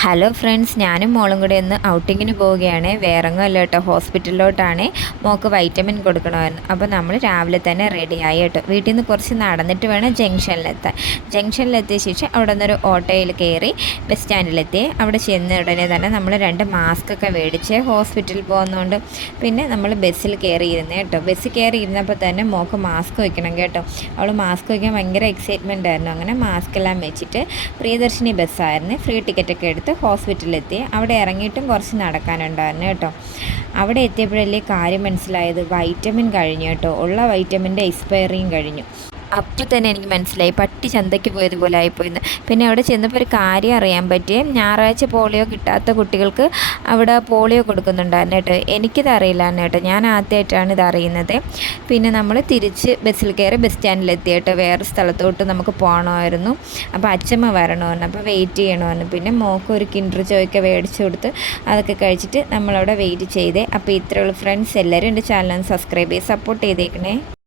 Hello friends, ഞാനും മോളും കൂടെ ഒന്ന് ഔട്ടിങ്ങിന് പോവുകയാണ്. വേറെങ്ങുമല്ല കേട്ടോ, ഹോസ്പിറ്റലിലോട്ടാണ്. മോൾക്ക് വൈറ്റമിൻ കൊടുക്കണമായിരുന്നു. അപ്പോൾ നമ്മൾ രാവിലെ തന്നെ റെഡിയായി കേട്ടോ. വീട്ടിൽ നിന്ന് കുറച്ച് നടന്നിട്ട് വേണം ജംഗ്ഷനിലെത്താൻ. ജംഗ്ഷനിലെത്തിയ ശേഷം അവിടെ നിന്നൊരു ഓട്ടോയിൽ കയറി ബസ് സ്റ്റാൻഡിലെത്തി. അവിടെ ചെന്ന ഉടനെ തന്നെ നമ്മൾ 2 മാസ്കൊക്കെ മേടിച്ച് ഹോസ്പിറ്റലിൽ പോകുന്നതുകൊണ്ട് പിന്നെ നമ്മൾ ബസ്സിൽ കയറിയിരുന്നു കേട്ടോ. ബസ്സിൽ കയറിയിരുന്നപ്പോൾ തന്നെ മോൾക്ക് മാസ്ക് വയ്ക്കണം കേട്ടോ. അവൾ മാസ്ക് വയ്ക്കാൻ ഭയങ്കര എക്സൈറ്റ്മെൻ്റ് ആയിരുന്നു. അങ്ങനെ മാസ്ക് എല്ലാം വെച്ചിട്ട് പ്രിയദർശിനി ബസ്സായിരുന്നു. ഫ്രീ ടിക്കറ്റൊക്കെ എടുത്ത് ഹോസ്പിറ്റലിലെത്തി. അവിടെ ഇറങ്ങിയിട്ടും കുറച്ച് നടക്കാനുണ്ടായിരുന്നു കേട്ടോ. അവിടെ എത്തിയപ്പോഴല്ലേ കാര്യം മനസ്സിലായത്, വൈറ്റമിൻ കഴിഞ്ഞു കേട്ടോ. ഉള്ള വൈറ്റമിൻ്റെ എക്സ്പയറിയും കഴിഞ്ഞു. അപ്പോൾ തന്നെ എനിക്ക് മനസ്സിലായി, പട്ടി ചന്തയ്ക്ക് പോയതുപോലെ ആയിപ്പോയിന്ന്. പിന്നെ അവിടെ ചെന്നപ്പോൾ ഒരു കാര്യം അറിയാൻ പറ്റിയേ, ഞായറാഴ്ച പോളിയോ കിട്ടാത്ത കുട്ടികൾക്ക് അവിടെ പോളിയോ കൊടുക്കുന്നുണ്ടായിരുന്നു കേട്ടോ. എനിക്കിത് അറിയില്ലായിരുന്നു കേട്ടോ, ഞാൻ ആദ്യമായിട്ടാണ് ഇത് അറിയുന്നത്. പിന്നെ നമ്മൾ തിരിച്ച് ബസ്സിൽ കയറി ബസ് സ്റ്റാൻഡിലെത്തി കേട്ടോ. വേറെ സ്ഥലത്തോട്ട് നമുക്ക് പോകണമായിരുന്നു. അപ്പോൾ അച്ഛമ്മ വരണമെന്ന്, അപ്പോൾ വെയിറ്റ് ചെയ്യണമെന്ന്. പിന്നെ മോൾക്ക് ഒരു കിൻഡർ ജോയ്ക്ക് മേടിച്ചു കൊടുത്ത് അതൊക്കെ കഴിച്ചിട്ട് നമ്മളവിടെ വെയിറ്റ് ചെയ്തേ. അപ്പോൾ ഇത്രയുള്ള ഫ്രണ്ട്സ്, എല്ലാവരും എൻ്റെ ചാനൽ സബ്സ്ക്രൈബ് ചെയ്ത് സപ്പോർട്ട് ചെയ്തേക്കണേ.